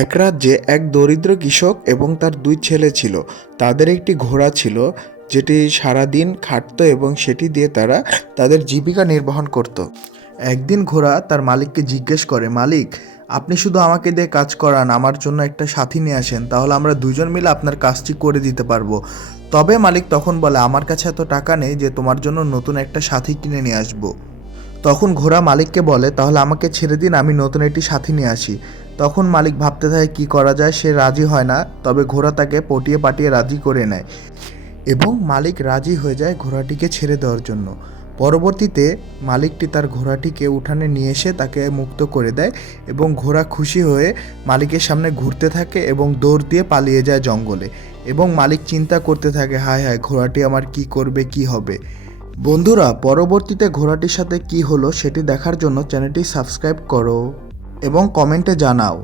এক রাজ্যে এক দরিদ্র কৃষক এবং তার দুই ছেলে ছিল। তাদের একটি ঘোড়া ছিল, যেটি সারাদিন খাটতো এবং সেটি দিয়ে তারা তাদের জীবিকা নির্বাহ করত। একদিন ঘোড়া তার মালিককে জিজ্ঞেস করে, মালিক, আপনি শুধু আমাকে দিয়ে কাজ করান, আমার জন্য একটা সাথী নিয়ে আসেন, তাহলে আমরা দুজন মিলে আপনার কাজটি করে দিতে পারবো। তবে মালিক তখন বলে, আমার কাছে এত টাকা নেই যে তোমার জন্য নতুন একটা সাথী কিনে নিয়ে আসবো। তখন ঘোড়া মালিককে বলে, তাহলে আমাকে ছেড়ে দিন, আমি নতুন একটি সাথী নিয়ে আসি। তখন মালিক ভাবতে থাকে কি করা যায়, সে রাজি হয় না। তবে ঘোড়া তাকে পটিয়ে পাটিয়ে রাজি করে নেয় এবং মালিক রাজি হয়ে যায় ঘোড়াটিকে ছেড়ে দেওয়ার জন্য। পরবর্তীতে মালিকটি তার ঘোড়াটিকে উঠানে নিয়ে এসে তাকে মুক্ত করে দেয় এবং ঘোড়া খুশি হয়ে মালিকের সামনে ঘুরতে থাকে এবং দৌড় দিয়ে পালিয়ে যায় জঙ্গলে। এবং মালিক চিন্তা করতে থাকে, হায় হায়, ঘোড়াটি আমার কি করবে, কি হবে। বন্ধুরা, পরবর্তীতে ঘোড়াটির সাথে কি হলো সেটি দেখার জন্য চ্যানেলটি সাবস্ক্রাইব করো এবং কমেন্টে জানাও।